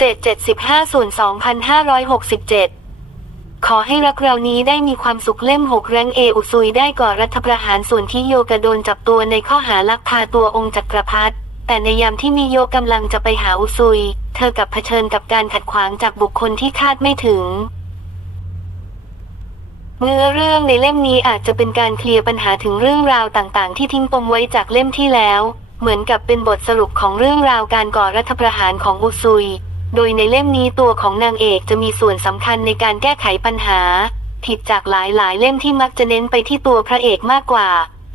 เศษ 75ส่วน2,567 ขอให้รักเรานี้ได้มีความสุขเล่มหกแรงเออุซุยได้ก่อรัฐประหารส่วนที่โยกระโดนจับตัวในข้อหาลักพาตัวองค์จักรพรรดิแต่ในยามที่มิโยกำลังจะไปหาอุซุย เธอกับเผชิญกับการขัดขวางจากบุคคลที่คาดไม่ถึงเนื้อเรื่องในเล่มนี้อาจจะเป็นการเคลียร์ปัญหาถึงเรื่องราวต่างๆ ที่ทิ้งปมไว้จากเล่มที่แล้ว เหมือนกับเป็นบทสรุปของเรื่องราวการก่อรัฐประหารของอุซุย โดยในเล่มนี้ตัวของนางเอกจะมีส่วนสำคัญในการแก้ไขปัญหา ผิดจากหลายๆ เล่มที่มักจะเน้นไปที่ตัวพระเอกมากกว่า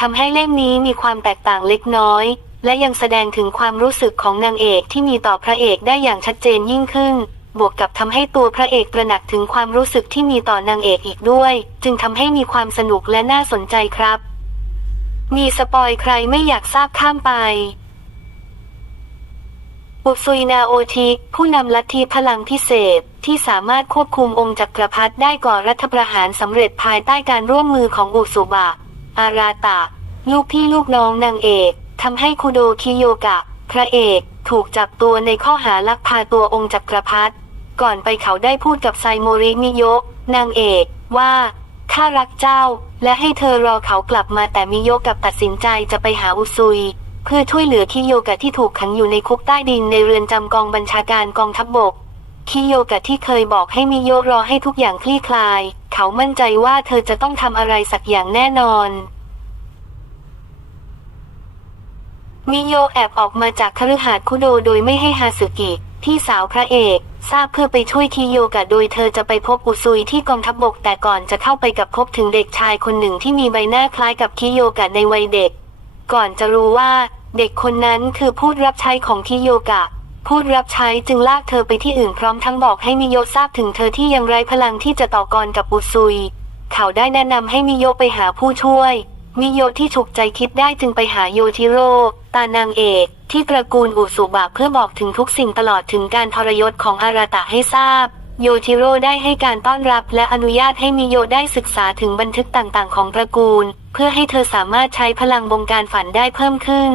ทำให้เล่มนี้มีความแตกต่างเล็กน้อย และยังแสดงถึงความรู้สึกของนางเอกที่มีต่อพระเอกได้อย่างชัดเจนยิ่งขึ้น บวกกับทำให้ตัวพระเอกตระหนักถึงความรู้สึกที่มีต่อนางเอกอีกด้วย จึงทำให้มีความสนุกและน่าสนใจครับ มีสปอยใครไม่อยากทราบข้ามไป อุซุยนาโอทิผู้นำลัทธิพลังพิเศษ ที่สามารถควบคุมองค์จักรพรรดิได้ก่อรัฐประหารสำเร็จภายใต้การร่วมมือของอุสุบะ อาราตะ ลูกพี่ลูกน้องนางเอกทำให้คุโดคิโยกะ พระเอกถูกจับตัวในข้อหาลักพาตัวองค์จักรพรรดิก่อนไปเขาได้พูดกับไซโมริมิโยะนางเอกว่าข้ารักเจ้า และให้เธอรอเขากลับมาแต่มิโยะกับตัดสินใจจะไปหาอุซุย เพื่อช่วยเหลือคิโยกะที่ถูกขังอยู่ในคุกใต้ดินในเรือนจำกองบัญชาการกองทัพบบกคิโยกะที่เคยบอกให้มิโยรอให้ทุกอย่างคลี่คลาย เขามั่นใจว่าเธอจะต้องทำอะไรสักอย่างแน่นอนมิโยแอบออกมาจากคฤหาสน์คุโดโดยไม่ให้ฮาสึกิพี่สาวพระเอก ทราบเพื่อไปช่วยคิโยกะโดยเธอจะไปพบอุซุยที่กองทัพบบกแต่ก่อนจะเข้าไปกับพบถึงเด็กชายคนหนึ่งที่มีใบหน้าคล้ายกับคิโยกะในวัยเด็ก ก่อนจะรู้ว่า เด็กคนนั้นคือผู้รับใช้ของคิโยกะผู้รับใช้จึงลากเธอไปที่อื่นพร้อมทั้งบอกให้มิโยทราบถึงเธอที่ยังไร้พลังที่จะต่อกรกับอุซุย เขาได้แนะนำให้มิโยไปหาผู้ช่วย มิโยที่ฉุกใจคิดได้จึงไปหาโยทิโร่ตานางเอกที่ตระกูลอุสุบะเพื่อบอกถึงทุกสิ่งตลอดถึงการทรยศของอาราตะให้ทราบ โยทิโร่ได้ให้การต้อนรับและอนุญาตให้มิโยได้ศึกษาถึงบันทึกต่างๆ ของตระกูล เพื่อให้เธอสามารถใช้พลังบงการฝันได้เพิ่มขึ้น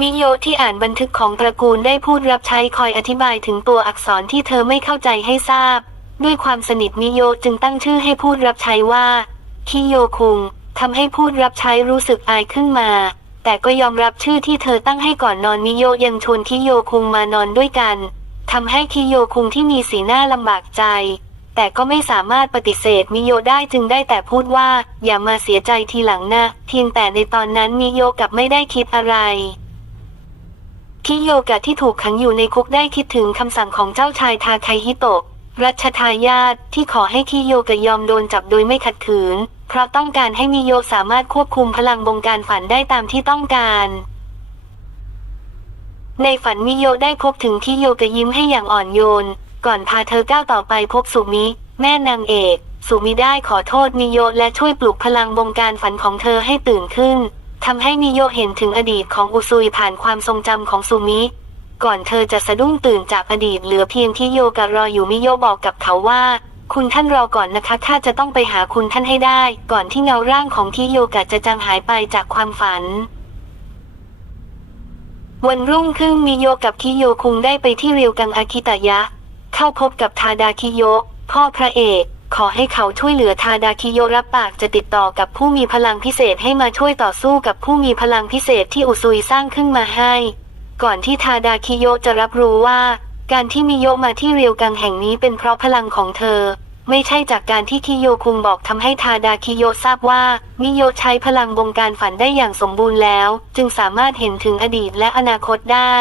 มิโยที่อ่านบันทึกของตระกูลได้พูดรับใช้คอยอธิบายถึงตัวอักษรที่เธอไม่เข้าใจให้ทราบ ด้วยความสนิทมิโยจึงตั้งชื่อให้พูดรับใช้ว่าคิโยคุงทำให้พูดรับใช้รู้สึกอายขึ้นมา แต่ก็ยอมรับชื่อที่เธอตั้งให้ก่อนนอนมิโยยังชวนคิโยคุงมานอนด้วยกันทำให้คิโยคุงที่มีสีหน้าลำบากใจ แต่ก็ไม่สามารถปฏิเสธมิโยได้จึงได้แต่พูดว่าอย่ามาเสียใจทีหลังนะเพียงแต่ในตอนนั้นมิโยกับไม่ได้คิดอะไร คิโยกะที่ถูกขังอยู่ในคุกได้คิดถึงคำสั่งของเจ้าชายทาไคฮิโตะรัชทายาทที่ขอให้คิโยกะยอมโดนจับโดยไม่ขัดขืน เพราะต้องการให้มิโยสามารถควบคุมพลังบงการฝันได้ตามที่ต้องการ ในฝันมิโยได้พบถึงคิโยกะยิ้มให้อย่างอ่อนโยน ก่อนพาเธอก้าวต่อไปพบสุมิ แม่นางเอก สุมิได้ขอโทษมิโยและช่วยปลุกพลังบงการฝันของเธอให้ตื่นขึ้น ทำให้มิโยเห็นถึงอดีตของอุซุยผ่านความทรงจำของสุมิ ก่อนเธอจะสะดุ้งตื่นจากอดีตเหลือเพียงที่โยกะรออยู่มิโยบอกกับเขาว่า คุณท่านรอก่อนนะคะข้าจะต้องไปหาคุณท่านให้ได้ ก่อนที่เงาร่างของที่โยกะจะจางหายไปจากความฝัน วันรุ่งขึ้นมิโยกับคิโยคุงได้ไปที่เรียวกังอาคิตายะ เข้าพบกับทาดาคิโยพ่อพระเอก ขอให้เขาช่วยเหลือทาดาคิโยรับปากจะติดต่อกับผู้มีพลังพิเศษให้มาช่วยต่อสู้กับผู้มีพลังพิเศษที่อุซุยสร้างขึ้นมาให้ ก่อนที่ทาดาคิโยจะรับรู้ว่า การที่มิโยมาที่เรียวกังแห่งนี้เป็นเพราะพลังของเธอ ไม่ใช่จากการที่คิโยคุงบอกทำให้ทาดาคิโยทราบว่ามิโยใช้พลังบงการฝันได้อย่างสมบูรณ์แล้ว จึงสามารถเห็นถึงอดีตและอนาคตได้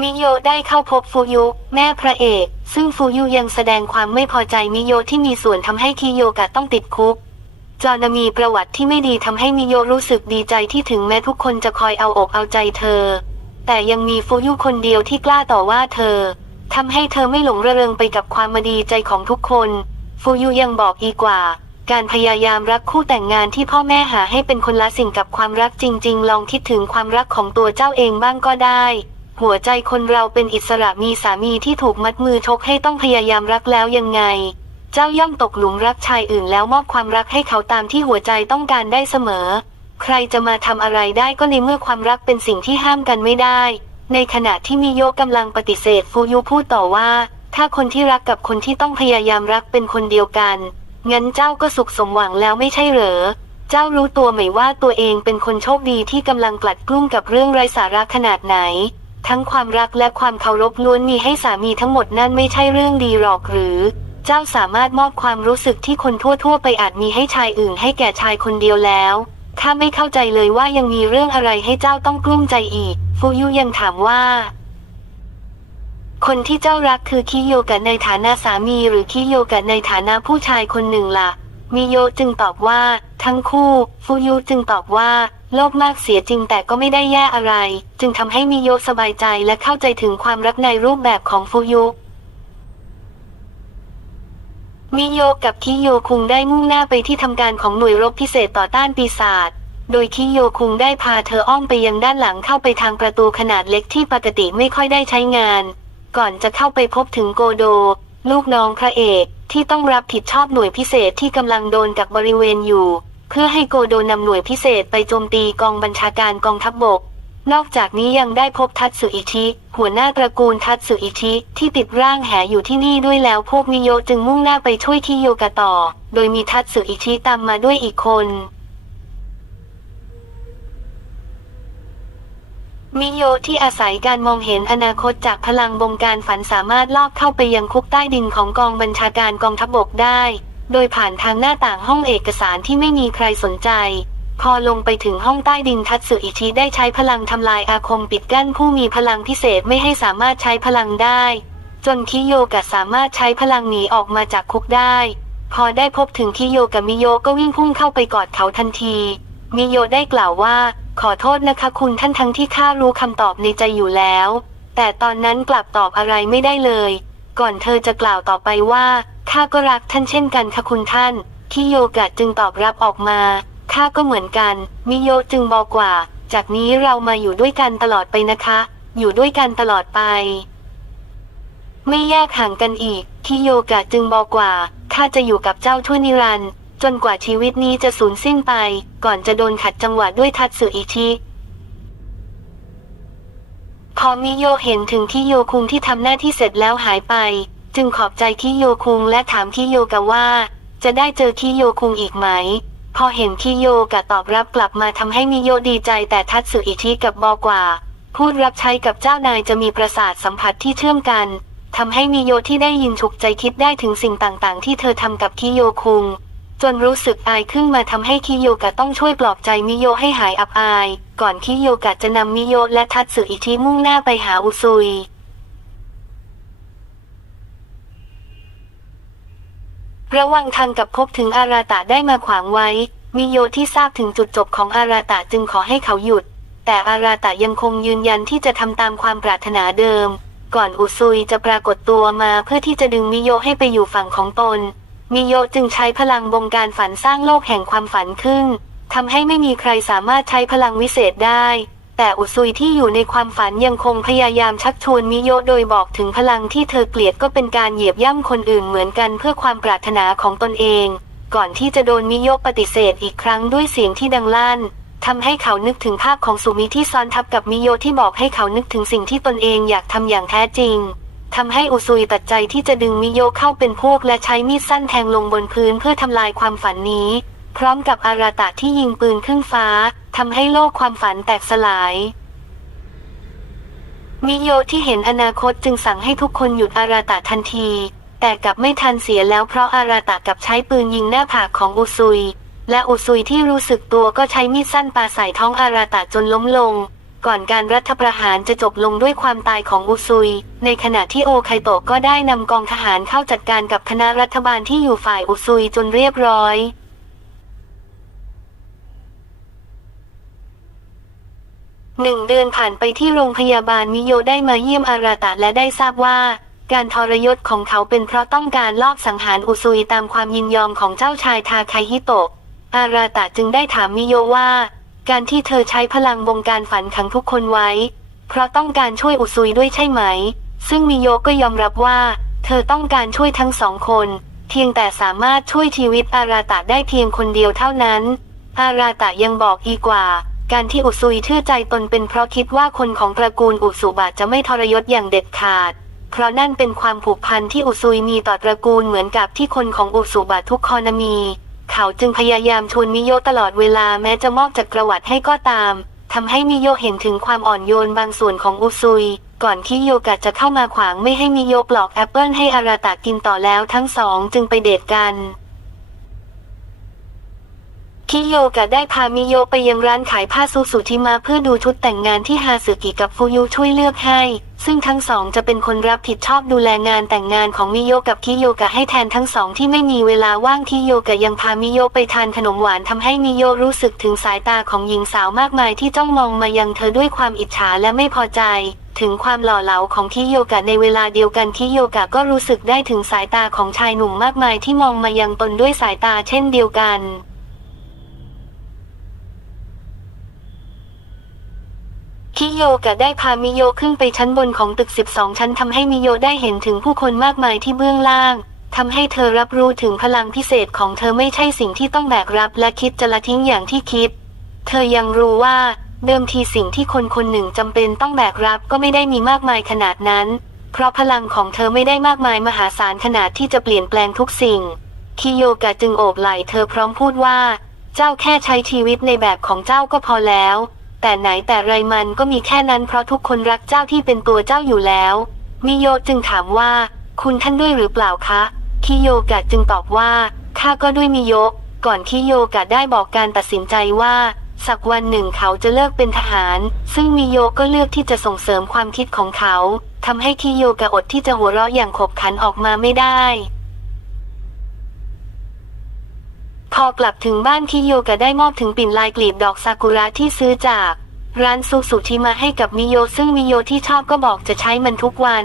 มิโยได้เข้าพบฟูยุ แม่พระเอก ซึ่งฟูยุยังแสดงความไม่พอใจมิโยที่มีส่วนทำให้คิโยกะต้องติดคุก จอนามีประวัติที่ไม่ดีทำให้มิโยรู้สึกดีใจที่ถึงแม้ทุกคนจะคอยเอาอกเอาใจเธอ แต่ยังมีฟูยุคนเดียวที่กล้าต่อว่าเธอทำให้เธอไม่หลงระเริงไปกับความมาดีใจของทุกคน ฟูยุยังบอกอีกว่า การพยายามรักคู่แต่งงานที่พ่อแม่หาให้เป็นคนละสิ่งกับความรักจริง ๆ ลองคิดถึงความรักของตัวเจ้าเองบ้างก็ได้ หัวใจคนเราเป็นอิสระมีสามีที่ถูกมัดมือชกให้ต้องพยายามรักแล้วยังไง เจ้าย่อมตกหลุมรักชายอื่นแล้วมอบความรักให้เขาตามที่หัวใจต้องการได้เสมอ ใครจะมาทำอะไรได้ก็ในเมื่อความรักเป็นสิ่งที่ห้ามกันไม่ได้ ในขณะที่มิโยกำลังปฏิเสธฟูยุพูดต่อว่า ถ้าคนที่รักกับคนที่ต้องพยายามรักเป็นคนเดียวกัน งั้นเจ้าก็สุขสมหวังแล้วไม่ใช่เหรอเจ้ารู้ตัวไหมว่าตัวเองเป็นคนโชคดีที่กำลังกลัดกลุ้มกับเรื่องไร้สาระขนาดไหน ทั้งความรักและความเคารพล้วนมีให้สามีทั้งหมดนั่นไม่ใช่เรื่องดีหรอกหรือ เจ้าสามารถมอบความรู้สึกที่คนทั่ว ๆ ไปอาจมีให้ชายอื่นให้แก่ชายคนเดียวแล้วข้าไม่เข้าใจเลยว่ายังมีเรื่องอะไรให้เจ้าต้องกลุ้มใจอีก ฟูยุยังถามว่า คนที่เจ้ารักคือคิโยกะในฐานะสามีหรือคิโยกะในฐานะผู้ชายคนหนึ่งล่ะ มิโยจึงตอบว่า ทั้งคู่ ฟูยุจึงตอบว่า โลภมากเสียจริงแต่ก็ไม่ได้แย่อะไร จึงทำให้มิโยสบายใจและเข้าใจถึงความรักในรูปแบบของฟูยุมิโยกับคิโยคุงได้มุ่งหน้าไปที่ทำการของหน่วยรบพิเศษต่อต้านปีศาจ โดยคิโยคุงได้พาเธออ้อมไปยังด้านหลังเข้าไปทางประตูขนาดเล็กที่ปกติไม่ค่อยได้ใช้งาน ก่อนจะเข้าไปพบถึงโกโด ลูกน้องพระเอก ที่ต้องรับผิดชอบหน่วยพิเศษที่กำลังโดนกักบริเวณอยู่ เพื่อให้โกโดนำหน่วยพิเศษไปโจมตีกองบัญชาการกองทัพบบก นอกจากนี้ยังได้พบทัตสึอิชิหัวหน้าตระกูลทัตสึอิชิที่ติดร่างแหอยู่ที่นี่ด้วยแล้วพวกมิโยจึงมุ่งหน้าไปช่วยคิโยกะต่อ โดยมีทัตสึอิชิตามมาด้วยอีกคน มิโยที่อาศัยการมองเห็นอนาคตจากพลังบงการฝันสามารถลอบเข้าไปยังคุกใต้ดินของกองบัญชาการกองทัพบกได้ โดยผ่านทางหน้าต่างห้องเอกสารที่ไม่มีใครสนใจ พอลงไปถึงห้องใต้ดินทัตสึอิชิได้ใช้พลังทำลายอาคมปิดกั้นผู้มีพลังพิเศษไม่ให้สามารถใช้พลังได้ จนคิโยกะสามารถใช้พลังหนีออกมาจากคุกได้ พอได้พบถึงคิโยกับมิโยก็วิ่งพุ่งเข้าไปกอดเขาทันที มิโยได้กล่าวว่า ขอโทษนะคะคุณท่านทั้งที่ข้ารู้คำตอบในใจอยู่แล้ว แต่ตอนนั้นกลับตอบอะไรไม่ได้เลย ก่อนเธอจะกล่าวต่อไปว่าข้าก็รักท่านเช่นกันค่ะคุณท่าน คิโยกะจึงตอบรับออกมาข้าก็เหมือนกัน มิโยจึงบอกว่า จากนี้เรามาอยู่ด้วยกันตลอดไปนะคะ อยู่ด้วยกันตลอดไป ไม่แยกห่างกันอีกคิโยกะจึงบอกว่าข้าจะอยู่กับเจ้าทั่วนิรันดร์ จนกว่าชีวิตนี้จะสูญสิ้นไป ก่อนจะโดนขัดจังหวะด้วยทัตสึอิชิ พอมิโยเห็นถึงคิโยคุงที่ทำหน้าที่เสร็จแล้วหายไป จึงขอบใจคิโยคุงและถามคิโยกะว่า จะได้เจอคิโยคุงอีกไหม พอเห็นคิโยกะตอบรับกลับมาทำให้มิโยดีใจแต่ทัตสึอิชิกับบอกว่า พูดรับใช้กับเจ้านายจะมีประสาทสัมผัสที่เชื่อมกันทำให้มิโยที่ได้ยินฉุกใจคิดได้ถึงสิ่งต่างๆ ที่เธอทำกับคิโยคุง จนรู้สึกอายขึ้นมาทำให้คิโยกะต้องช่วยปลอบใจมิโยให้หายอับอาย ก่อนคิโยกะจะนำมิโยและทัตสึอิชิมุ่งหน้าไปหาอุซุยระหว่างทางกับพบถึงอาราตะได้มาขวางไว้ มิโยที่ทราบถึงจุดจบของอาราตะจึงขอให้เขาหยุด แต่อาราตะยังคงยืนยันที่จะทำตามความปรารถนาเดิม ก่อนอุซุยจะปรากฏตัวมาเพื่อที่จะดึงมิโยให้ไปอยู่ฝั่งของตน มิโยะจึงใช้พลังบงการฝันสร้างโลกแห่งความฝันขึ้นทำให้ไม่มีใครสามารถใช้พลังวิเศษได้ แต่อุซุยที่อยู่ในความฝันยังคงพยายามชักชวนมิโยะโดยบอกถึงพลังที่เธอเกลียดก็เป็นการเหยียบย่ำคนอื่นเหมือนกันเพื่อความปรารถนาของตนเอง ก่อนที่จะโดนมิโยะปฏิเสธอีกครั้งด้วยเสียงที่ดังลั่นทำให้เขานึกถึงภาพของสุมิที่ซ้อนทับกับมิโยะที่บอกให้เขานึกถึงสิ่งที่ตนเองอยากทำอย่างแท้จริง ทำให้อุซุยตัดใจที่จะดึงมิโยเข้าเป็นพวกและใช้มีดสั้นแทงลงบนพื้นเพื่อทำลายความฝันนี้ พร้อมกับอาราตะที่ยิงปืนขึ้นฟ้าทำให้โลกความฝันแตกสลายมิโยที่เห็นอนาคตจึงสั่งให้ทุกคนหยุดอาราตะทันที แต่กลับไม่ทันเสียแล้วเพราะอาราตะกับใช้ปืนยิงหน้าผากของอุซุย และอุซุยที่รู้สึกตัวก็ใช้มีดสั้นปาใส่ท้องอาราตะจนล้มลง ก่อนการรัฐประหารจะจบลงด้วยความตายของอุซุย ในขณะที่โอไคโตะก็ได้นำกองทหารเข้าจัดการกับคณะรัฐบาลที่อยู่ฝ่ายอุซุยจนเรียบร้อยหนึ่งเดือนผ่านไปที่โรงพยาบาลมิโยได้มาเยี่ยมอาราตะและได้ทราบว่า การทรยศของเขาเป็นเพราะต้องการลอบสังหารอุซุยตามความยินยอมของเจ้าชายทาคาฮิโตะอาราตะจึงได้ถามมิโยว่า การที่เธอใช้พลังบงการฝันขังทุกคนไว้ เพราะต้องการช่วยอุซุยด้วยใช่ไหม ซึ่งมิโยก็ยอมรับว่า เธอต้องการช่วยทั้งสองคน เพียงแต่สามารถช่วยชีวิตอาราตะได้เพียงคนเดียวเท่านั้น อาราตะยังบอกอีกว่าการที่อุซุยเชื่อใจตนเป็นเพราะคิดว่าคนของตระกูลอุสุบะจะไม่ทรยศอย่างเด็ดขาด เพราะนั่นเป็นความผูกพันที่อุซุยมีต่อตระกูลเหมือนกับที่คนของอุสุบะทุกคอนมี เขาจึงพยายามชวนมิโยตลอดเวลาแม้จะมอบจักรวรรดิให้ก็ตามทำให้มิโยเห็นถึงความอ่อนโยนบางส่วนของอุซุย ก่อนที่โยกะจะเข้ามาขวางไม่ให้มิโยปลอกแอปเปิลให้อาราตะกินต่อแล้วทั้งสองจึงไปเดทกัน คิโยกะได้พามิโยะไปยังร้านขายผ้าซูสุทิมาเพื่อดูชุดแต่งงานที่ฮาสึกิกับฟูยุช่วยเลือกให้ ซึ่งทั้งสองจะเป็นคนรับผิดชอบดูแลงานแต่งงานของมิโยะกับคิโยกะให้แทนทั้งสองที่ไม่มีเวลาว่างคิโยกะยังพามิโยะไปทานขนมหวานทำให้มิโยะรู้สึกถึงสายตาของหญิงสาวมากมายที่จ้องมองมายังเธอด้วยความอิจฉาและไม่พอใจ ถึงความหล่อเหลาของคิโยกะในเวลาเดียวกันคิโยกะก็รู้สึกได้ถึงสายตาของชายหนุ่มมากมายที่มองมายังตนด้วยสายตาเช่นเดียวกัน คิโยกะได้พามิโยขึ้นไปชั้นบนของตึก 12 ชั้นทำให้มิโยได้เห็นถึงผู้คนมากมายที่เบื้องล่างทำให้เธอรับรู้ถึงพลังพิเศษของเธอไม่ใช่สิ่งที่ต้องแบกรับและคิดจะละทิ้งอย่างที่คิด เธอยังรู้ว่าเดิมทีสิ่งที่คนคนหนึ่งจำเป็นต้องแบกรับก็ไม่ได้มีมากมายขนาดนั้น เพราะพลังของเธอไม่ได้มากมายมหาศาลขนาดที่จะเปลี่ยนแปลงทุกสิ่ง คิโยกะจึงโอบไหล่เธอพร้อมพูดว่า เจ้าแค่ใช้ชีวิตในแบบของเจ้าก็พอแล้ว แต่ไหนแต่ไรมันก็มีแค่นั้นเพราะทุกคนรักเจ้าที่เป็นตัวเจ้าอยู่แล้ว มิโยจึงถามว่า คุณท่านด้วยหรือเปล่าคะ คิโยกะจึงตอบว่า ข้าก็ด้วยมิโยก่อนคิโยกะได้บอกการตัดสินใจว่า สักวันหนึ่งเขาจะเลิกเป็นทหาร ซึ่งมิโยก็เลือกที่จะส่งเสริมความคิดของเขาทำให้คิโยกะอดที่จะหัวเราะอย่างขบขันออกมาไม่ได้ พอกลับถึงบ้านคิโยกะได้มอบถึงปิ่นลายกลีบดอกซากุระที่ซื้อจากร้านซูสุทิมาให้กับมิโยซึ่งมิโยที่ชอบก็บอกจะใช้มันทุกวัน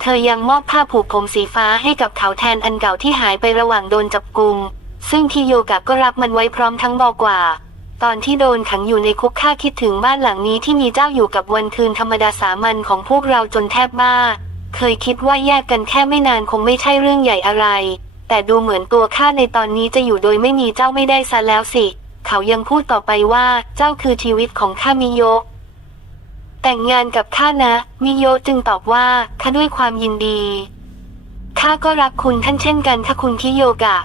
เธอยังมอบผ้าผูกผมสีฟ้าให้กับเขาแทนอันเก่าที่หายไประหว่างโดนจับกุม ซึ่งคิโยกะก็รับมันไว้พร้อมทั้งบอกว่า ตอนที่โดนขังอยู่ในคุกข้าคิดถึงบ้านหลังนี้ที่มีเจ้าอยู่กับวันคืนธรรมดาสามัญของพวกเราจนแทบบ้า เคยคิดว่าแยกกันแค่ไม่นานคงไม่ใช่เรื่องใหญ่อะไร แต่ดูเหมือนตัวข้าในตอนนี้จะอยู่โดยไม่มีเจ้าไม่ได้ซะแล้วสิ เขายังพูดต่อไปว่าเจ้าคือชีวิตของข้ามิโยะแต่งงานกับข้านะ มิโยะจึงตอบว่าข้าด้วยความยินดีข้าก็รักคุณท่านเช่นกันค่ะคุณคิโยกะ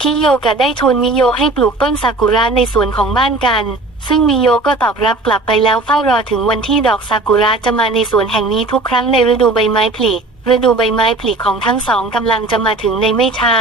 คิโยกะได้ชวนมิโยให้ปลูกต้นซากุระในสวนของบ้านกัน ซึ่งมิโยก็ตอบรับกลับไปแล้วเฝ้ารอถึงวันที่ดอกซากุระจะมาในสวนแห่งนี้ทุกครั้งในฤดูใบไม้ผลิ ฤดูใบไม้ผลิของทั้งสองกำลังจะมาถึงในไม่ช้า